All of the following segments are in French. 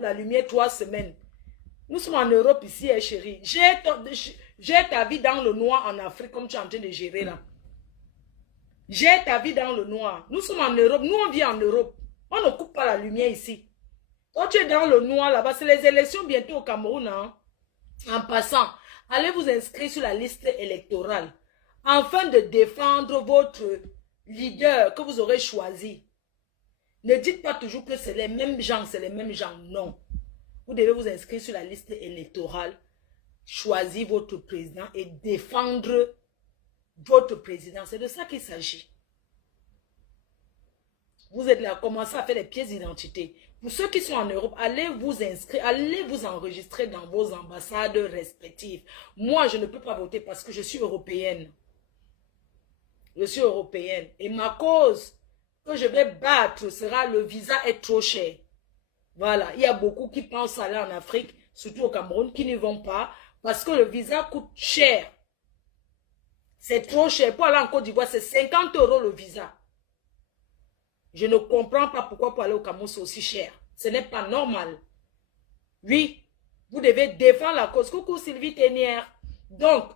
la lumière 3 semaines. Nous sommes en Europe ici, chérie. J'ai ta vie dans le noir en Afrique comme tu es en train de gérer là. J'ai ta vie dans le noir. Nous sommes en Europe. Nous, on vit en Europe. On ne coupe pas la lumière ici. Quand tu es dans le noir là-bas, c'est les élections bientôt au Cameroun. Hein? En passant, allez vous inscrire sur la liste électorale afin de défendre votre leader que vous aurez choisi. Ne dites pas toujours que c'est les mêmes gens, c'est les mêmes gens. Non. Vous devez vous inscrire sur la liste électorale, choisir votre président et défendre votre président. C'est de ça qu'il s'agit. Vous êtes là, commencez à faire des pièces d'identité. Pour ceux qui sont en Europe, allez vous inscrire, allez vous enregistrer dans vos ambassades respectives. Moi, je ne peux pas voter parce que je suis européenne. Je suis européenne. Et ma cause que je vais battre sera le visa est trop cher. Voilà, il y a beaucoup qui pensent aller en Afrique, surtout au Cameroun, qui n'y vont pas parce que le visa coûte cher. C'est trop cher. Pour aller en Côte d'Ivoire, c'est 50 € le visa. Je ne comprends pas pourquoi pour aller au Cameroun, c'est aussi cher. Ce n'est pas normal. Oui, vous devez défendre la cause. Coucou Sylvie Ténière. Donc,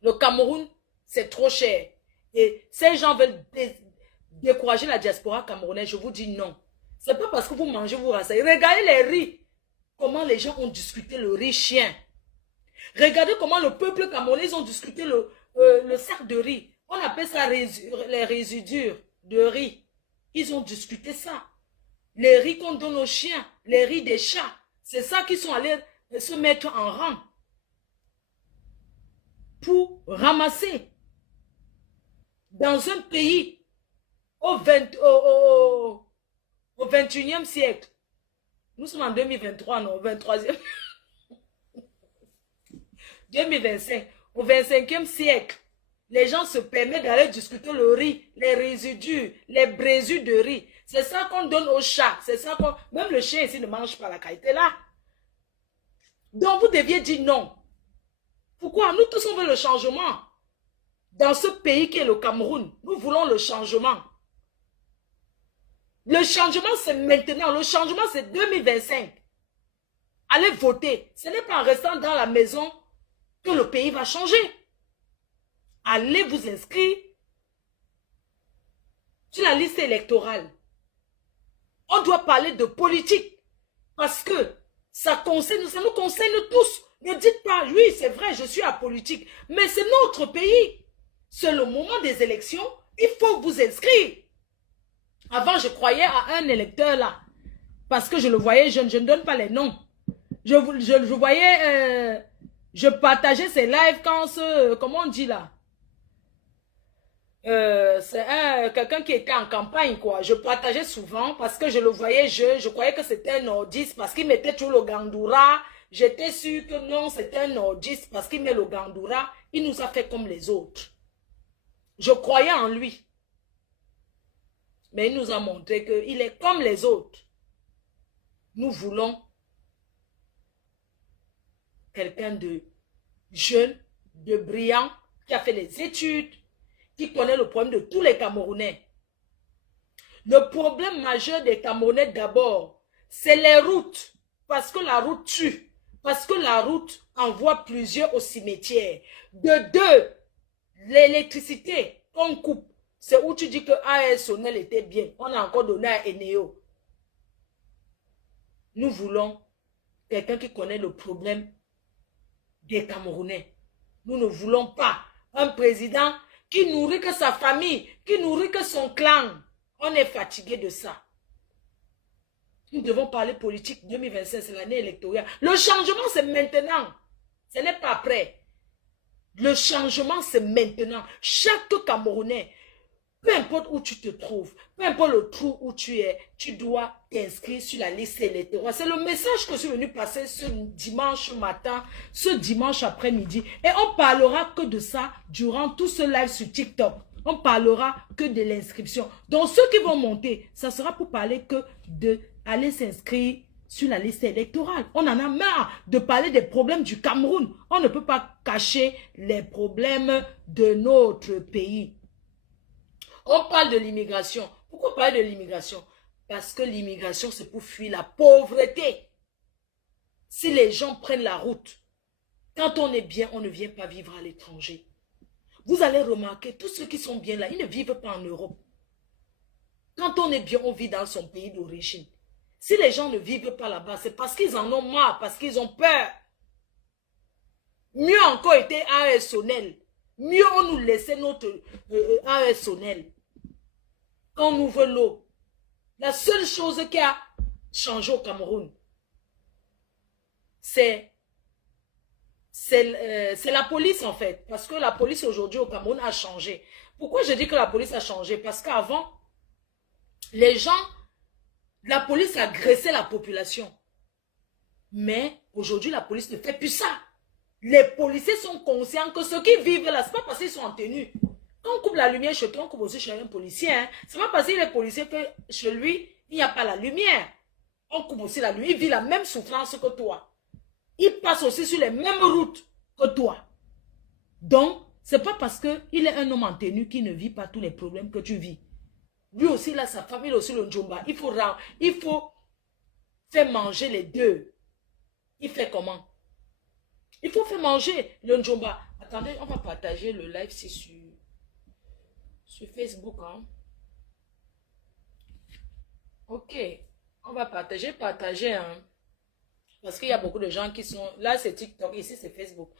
le Cameroun, c'est trop cher. Et ces gens veulent décourager la diaspora camerounaise. Je vous dis non. C'est pas parce que vous mangez, vous rassaillez. Regardez les riz. Comment les gens ont discuté le riz chien. Regardez comment le peuple camerounais ont discuté le sac de riz. On appelle ça les résidus de riz. Ils ont discuté ça. Les riz qu'on donne aux chiens, les riz des chats. C'est ça qu'ils sont allés se mettre en rang. Pour ramasser. Dans un pays au 21e siècle. Nous sommes en 2023, non, au 23e. 2025, au 25e siècle, les gens se permettent d'aller discuter le riz, les résidus, les brésus de riz. C'est ça qu'on donne aux chats. C'est ça qu'on... Même le chien ici ne mange pas la qualité là. Donc vous deviez dire non. Pourquoi? Nous tous on veut le changement. Dans ce pays qui est le Cameroun, nous voulons le changement. Le changement c'est maintenant. Le changement c'est 2025. Allez voter. Ce n'est pas en restant dans la maison que le pays va changer. Allez vous inscrire sur la liste électorale. On doit parler de politique parce que ça nous concerne tous. Ne dites pas, oui, c'est vrai, je suis apolitique, mais c'est notre pays. C'est le moment des élections, il faut vous inscrire. Avant, je croyais à un électeur là, parce que je le voyais jeune, je ne donne pas les noms. Je voyais, je partageais ses lives quand comment on dit là? C'est quelqu'un qui était en campagne quoi. Je partageais souvent parce que je le voyais jeune, je croyais que c'était un nordiste parce qu'il mettait toujours le gandoura. J'étais sûre que non, c'était un nordiste parce qu'il met le gandoura. Il nous a fait comme les autres. Je croyais en lui. Mais il nous a montré qu'il est comme les autres. Nous voulons quelqu'un de jeune, de brillant, qui a fait les études, qui connaît le problème de tous les Camerounais. Le problème majeur des Camerounais d'abord, c'est les routes. Parce que la route tue. Parce que la route envoie plusieurs au cimetière. De deux, l'électricité qu'on coupe. C'est où tu dis que ASONEL était bien. On a encore donné à Eneo. Nous voulons quelqu'un qui connaît le problème des Camerounais. Nous ne voulons pas un président qui nourrit que sa famille, qui nourrit que son clan. On est fatigué de ça. Nous devons parler politique. 2025, c'est l'année électorale. Le changement, c'est maintenant. Ce n'est pas après. Le changement, c'est maintenant. Chaque Camerounais, peu importe où tu te trouves, peu importe le trou où tu es, tu dois t'inscrire sur la liste électorale. C'est le message que je suis venu passer ce dimanche matin, ce dimanche après-midi. Et on parlera que de ça durant tout ce live sur TikTok. On parlera que de l'inscription. Donc ceux qui vont monter, ça sera pour parler que d'aller s'inscrire sur la liste électorale. On en a marre de parler des problèmes du Cameroun. On ne peut pas cacher les problèmes de notre pays. On parle de l'immigration. Pourquoi parler de l'immigration? Parce que l'immigration, c'est pour fuir la pauvreté. Si les gens prennent la route, quand on est bien, on ne vient pas vivre à l'étranger. Vous allez remarquer, tous ceux qui sont bien là, ils ne vivent pas en Europe. Quand on est bien, on vit dans son pays d'origine. Si les gens ne vivent pas là-bas, c'est parce qu'ils en ont marre, parce qu'ils ont peur. Mieux encore était ASONEL. Mieux on nous laissait notre ASONEL. Quand on ouvre l'eau. La seule chose qui a changé au Cameroun, c'est la police en fait. Parce que la police aujourd'hui au Cameroun a changé. Pourquoi je dis que la police a changé? Parce qu'avant, les gens, la police agressait la population. Mais aujourd'hui, la police ne fait plus ça. Les policiers sont conscients que ceux qui vivent là, ce n'est pas parce qu'ils sont en tenue. Quand on coupe la lumière chez toi, on coupe aussi chez un policier. Hein. Ce n'est pas parce qu'il est policier que chez lui, il n'y a pas la lumière. On coupe aussi la lumière. Il vit la même souffrance que toi. Il passe aussi sur les mêmes routes que toi. Donc, ce n'est pas parce qu'il est un homme en tenue qu'il ne vit pas tous les problèmes que tu vis. Lui aussi, il a sa famille, il a aussi le Njomba. Il faut faire manger les deux. Il fait comment? Il faut faire manger le Njomba. Attendez, on va partager le live c'est sur Facebook. Hein? Ok. On va partager. Hein? Parce qu'il y a beaucoup de gens qui sont... Là, c'est TikTok. Ici, c'est Facebook.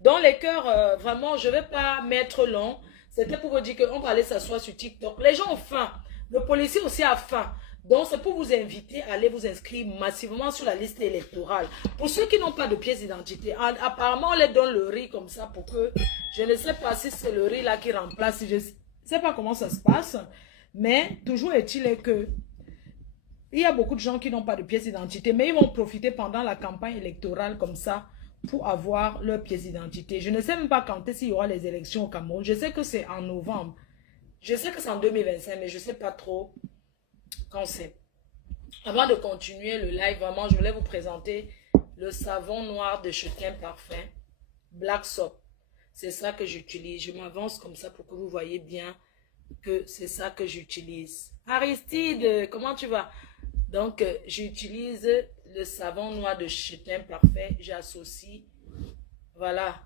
Dans les cœurs, vraiment, je ne vais pas mettre long. C'était pour vous dire qu'on va aller s'asseoir sur TikTok. Les gens ont faim. Le policier aussi a faim. Donc, c'est pour vous inviter à aller vous inscrire massivement sur la liste électorale. Pour ceux qui n'ont pas de pièce d'identité, apparemment, on les donne le riz comme ça pour que... Je ne sais pas si c'est le riz là qui remplace. Je ne sais pas comment ça se passe. Mais toujours est-il que... Il y a beaucoup de gens qui n'ont pas de pièce d'identité, mais ils vont profiter pendant la campagne électorale comme ça pour avoir leur pièce d'identité. Je ne sais même pas quand est-ce qu'il y aura les élections au Cameroun. Je sais que c'est en novembre. Je sais que c'est en 2025, mais je ne sais pas trop quand c'est. Avant de continuer le live, vraiment, je voulais vous présenter le savon noir de Chutkin Parfum, Black Soap. C'est ça que j'utilise. Je m'avance comme ça pour que vous voyez bien que c'est ça que j'utilise. Aristide, comment tu vas? Donc, j'utilise le savon noir de Chutkin Parfait. J'associe, voilà,